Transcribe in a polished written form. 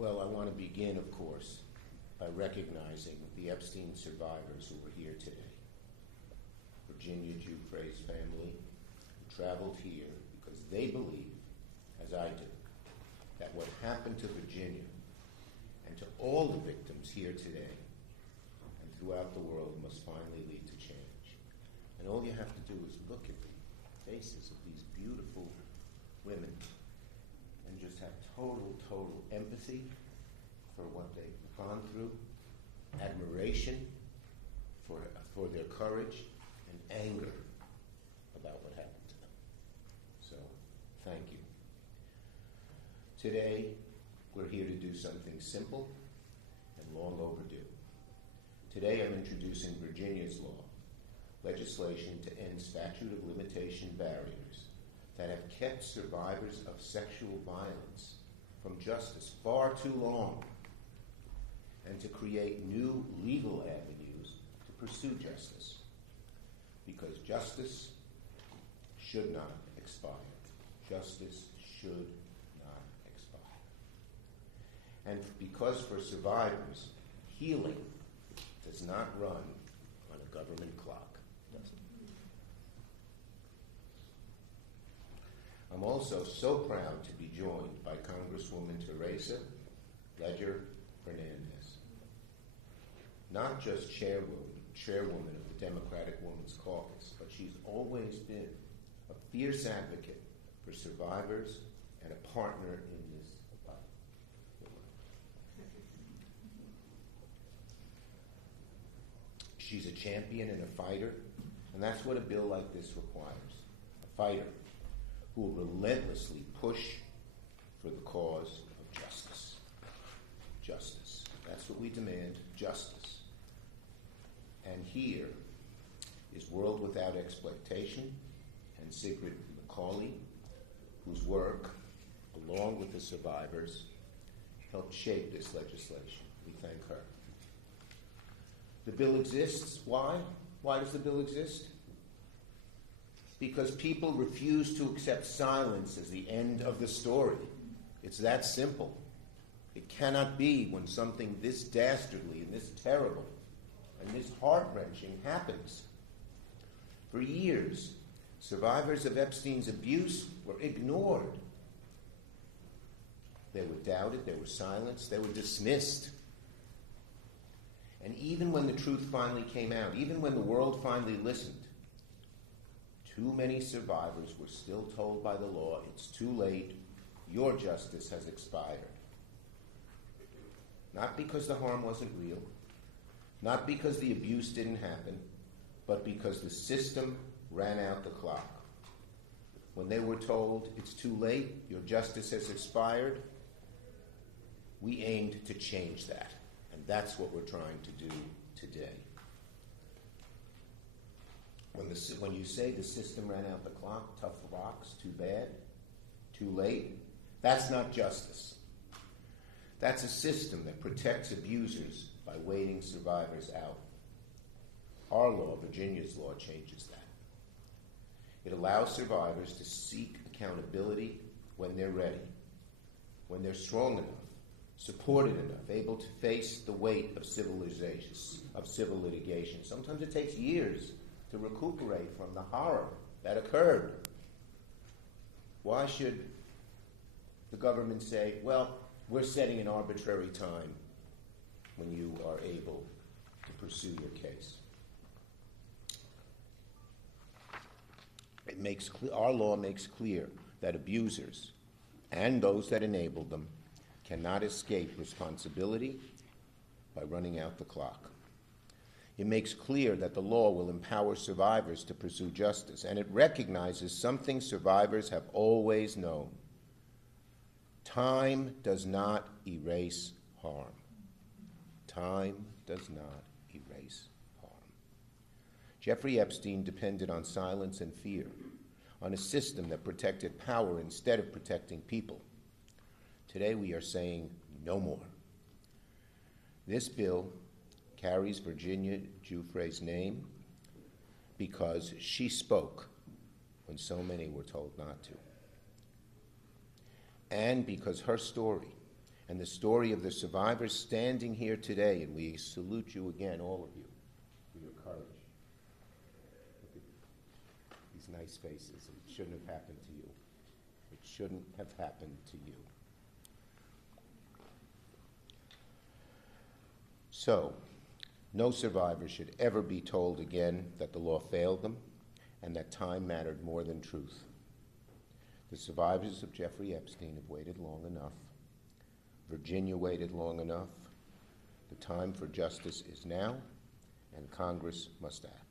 Well, I want to begin, of course, by recognizing the Epstein survivors who were here today. Virginia Giuffre's family, who traveled here because they believe, as I do, that what happened to Virginia and to all the victims here today and throughout the world must finally lead to change. And all you have to do is look at the faces of these beautiful women and just have total empathy for what they've gone through, admiration for their courage, and anger about what happened to them. So, thank you. Today, we're here to do something simple and long overdue. Today, I'm introducing Virginia's law, legislation to end statute of limitation barriers that have kept survivors of sexual violence from justice far too long, and to create new legal avenues to pursue justice. Because justice should not expire. Justice should not expire. And because for survivors, healing does not run on a government clock. I'm also so proud to be joined by Congresswoman Teresa Ledger Hernandez, not just chairwoman of the Democratic Women's Caucus, but she's always been a fierce advocate for survivors and a partner in this fight. She's a champion and a fighter, and that's what a bill like this requires. A fighter who will relentlessly push for the cause of justice. Justice. That's what we demand, justice. And here is World Without Exploitation and Sigrid Macaulay, whose work, along with the survivors, helped shape this legislation. We thank her. The bill exists. Why? Why does the bill exist? Because people refuse to accept silence as the end of the story. It's that simple. It cannot be when something this dastardly and this terrible and this heart-wrenching happens. For years, survivors of Epstein's abuse were ignored. They were doubted, they were silenced, they were dismissed. And even when the truth finally came out, even when the world finally listened, too many survivors were still told by the law, it's too late, your justice has expired. Not because the harm wasn't real, not because the abuse didn't happen, but because the system ran out the clock. When they were told, it's too late, your justice has expired, we aimed to change that. And that's what we're trying to do today. When you say the system ran out the clock, tough rocks, too bad, too late, that's not justice. That's a system that protects abusers by waiting survivors out. Our law, Virginia's law, changes that. It allows survivors to seek accountability when they're ready, when they're strong enough, supported enough, able to face the weight of civil litigation. Sometimes it takes years to recuperate from the horror that occurred. Why should the government say, well, we're setting an arbitrary time when you are able to pursue your case? Our law makes clear that abusers and those that enable them cannot escape responsibility by running out the clock. It makes clear that the law will empower survivors to pursue justice, and it recognizes something survivors have always known. Time does not erase harm. Time does not erase harm. Jeffrey Epstein depended on silence and fear, on a system that protected power instead of protecting people. Today we are saying no more. This bill carries Virginia Giuffre's name because she spoke when so many were told not to. And because her story and the story of the survivors standing here today, and we salute you again, all of you, for your courage. Look at these nice faces. It shouldn't have happened to you. It shouldn't have happened to you. So, no survivor should ever be told again that the law failed them and that time mattered more than truth. The survivors of Jeffrey Epstein have waited long enough. Virginia waited long enough. The time for justice is now, and Congress must act.